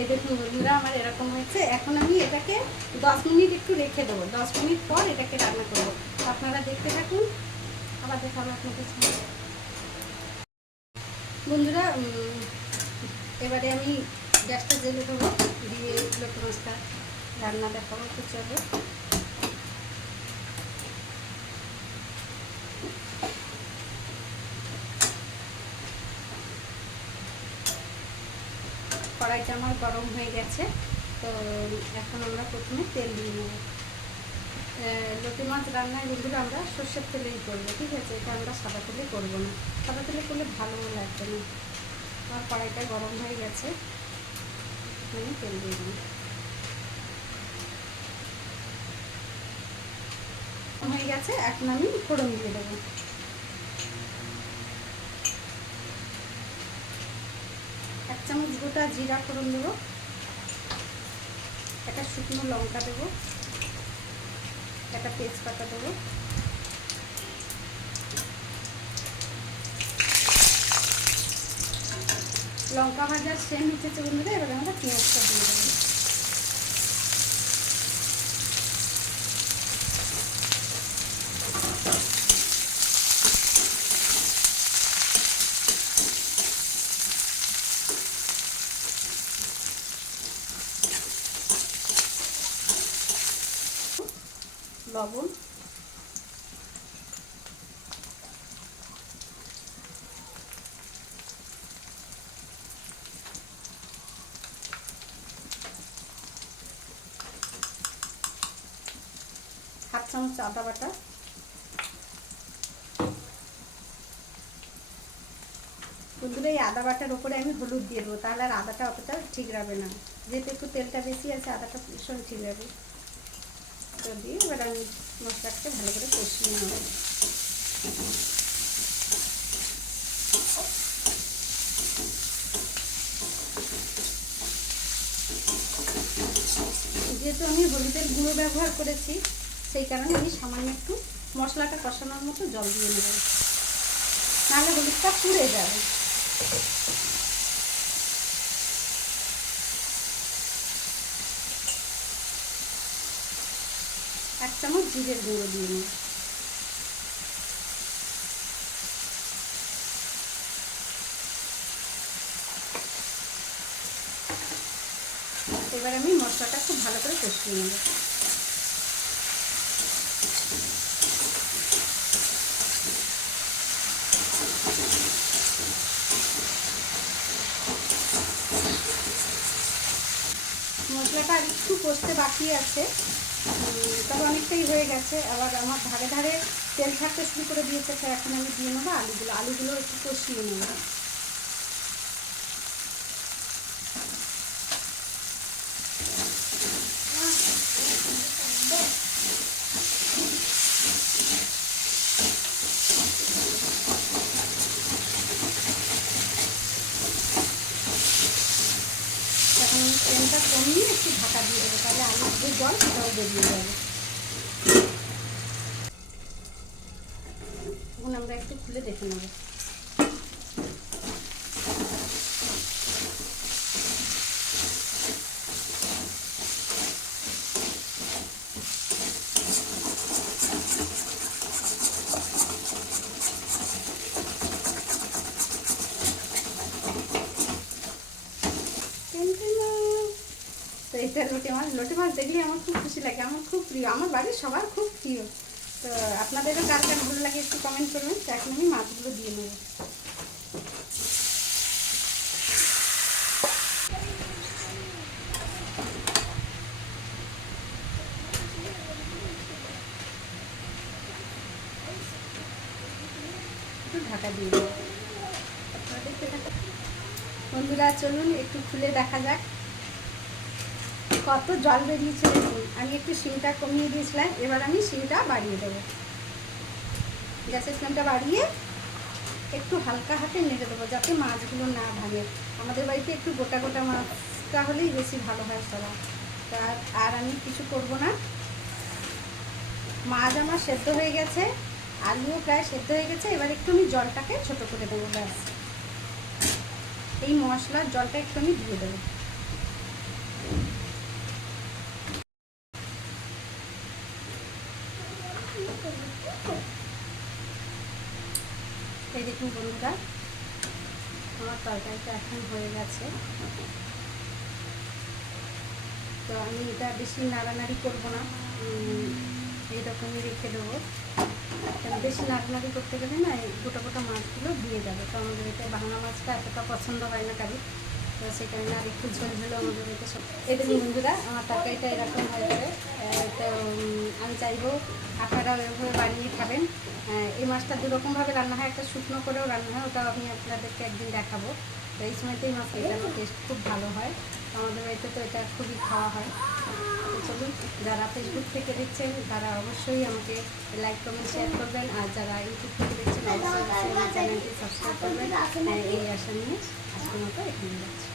এই দেখুন বন্ধুরা আমার এরকম হয়েছে। এখন আমি এটাকে 10 মিনিট একটু রেখে দেবো। 10 মিনিট পর এটাকে রান্না করবো। আপনারা দেখতে থাকুন, আবার দেখাবো আপনাদের সাথে। বন্ধুরা এবারে আমি গ্যাসটা জ্বেলে দেবো, দিয়ে লোটে মাছটা রান্না দেখাবো। তো চলো, কড়াইটা আমার গরম হয়ে গেছে। তো এখন আমরা প্রথমে তেল দিয়ে নেব। লোটে মাছ রান্নায় বন্ধুরা আমরা সর্ষের তেলেই করবো, ঠিক আছে? এটা আমরা সাদা তেলে করবো না, সাদা তেলে করলে ভালোও লাগবে না। আমার কড়াইটা গরম হয়ে গেছে, আমি তেল দিয়ে দিই। হয়ে গেছে, এখন আমি ফোড়ন দিয়ে দেবো। এক চামচ গোটা জিরা ফোড়ন দেবো, একটা শুকনো লঙ্কা দেবো, একটা তেজপাতা দেবো, লঙ্কা ভাজার সেম হচ্ছে বন্ধুরা। এবার আমরা পেঁয়াজটা দিয়ে দেবো। লবণ, হাফ চামচ আদা বাটা, বন্ধুরা এই আদা বাটার ওপরে আমি হলুদ দিয়ে দেবো, তাহলে আর আদাটা অতটা ঠিক রাখবে না। যেহেতু একটু তেলটা বেশি আছে, আদাটা ভীষণ ঠিক রাখবে। তো দিয়ে এবার আমি মশলাটাকে ভালো করে কষিয়ে নেব। যেহেতু আমি হলুদের গুঁড়ো ব্যবহার করেছি, সেই কারণে আমি সামান্য একটু মশলাটা কষানোর মতো জল দিয়ে নেব, নাহলে হলুদটা পুড়ে যাবে। এক চামচ জিরের গুঁড়ো দিয়ে নেব। এবার আমি মশলাটা খুব ভালো করে কষিয়ে নেব। মশলাটা আর একটু কষতে বাকি আছে, তবে অনেকটাই হয়ে গেছে। আবার আমার ধারে ধারে তেল থাকতে শুরু করে দিয়েছে। এখন আমি দিয়ে নেবো আলুগুলো একটু কষিয়ে নেব। এখন আমি তেলটা কমিয়ে একটু ঢাকা দিয়ে দেবো, তাহলে আলুর যে জল সেটাও বেরিয়ে যাবে। এখন আমরা একটু খুলে দেখে নেব। তো এটা লোটে মাছ দেখলে আমার খুব খুশি লাগে, আমার খুব প্রিয়, আমার বাড়ির সবার খুব প্রিয়। তো আপনাদেরও কার কার ভালো লাগে একটু কমেন্ট করবেন। তো এখন আমি মাছগুলো দিয়ে নেব। একটু ঢাকা দিয়ে দেবো। বন্ধুরা চলুন একটু খুলে দেখা যাক কত জল বেরিয়েছে। দেখুন আমি একটু সিমটা কমিয়ে দিয়েছিলাম, এবার আমি সিমটা বাড়িয়ে দেবো। গ্যাসের ফ্লেমটা বাড়িয়ে একটু হালকা হাতে নেড়ে দেবো, যাতে মাছগুলো না ভাঙে। আমাদের বাড়িতে একটু গোটা গোটা মাছটা হলেই বেশি ভালো হয় সবার। আর আমি কিছু করব না। মাছ আমার সেদ্ধ হয়ে গেছে, আলুও প্রায় সেদ্ধ হয়ে গেছে। এবার একটু আমি জলটাকে ছোটো করে দেবো, ব্যাস। এই মশলার জলটা একটু আমি দিয়ে দেবো। এই দেখুন বন্ধুরা, আমার তরকারিটা এখন হয়ে গেছে। তো আমি এটা বেশি নাড়ানাড়ি করবো না, এইরকমই রেখে দেবো। কারণ বেশি নাড়ানাড়ি করতে গেলে না এই গোটা গোটা মাছগুলো দিয়ে যাবে। তো আমাদের এটা ভাঙা মাছটা এতটা পছন্দ হয় না কারণ, তো সেই কারণে আর একটু ঝোল ঝোল আমাদের এটা সব। এদের বন্ধুরা, আমার তরকারিটা এরকম হয়েছে। তো আমি চাইবো আপনারা ওইভাবে বানিয়ে খাবেন। এই মাছটা দুরকমভাবে রান্না হয়, একটা শুকনো করেও রান্না হয়, ওটাও আমি আপনাদেরকে একদিন দেখাবো। তো এই সময়তেই মাছ খেতে টেস্ট খুব ভালো হয়। আমাদের বাড়িতে তো এটা খুবই খাওয়া হয়। তো চলুন, যারা ফেসবুক থেকে দেখছেন তারা অবশ্যই আমাকে লাইক কমেন্ট শেয়ার করবেন, আর যারা ইউটিউব থেকে দেখছেন অবশ্যই আমার চ্যানেলটি সাবস্ক্রাইব করবেন। এই আশা নিয়ে আজকের মতো এখানে যাচ্ছি।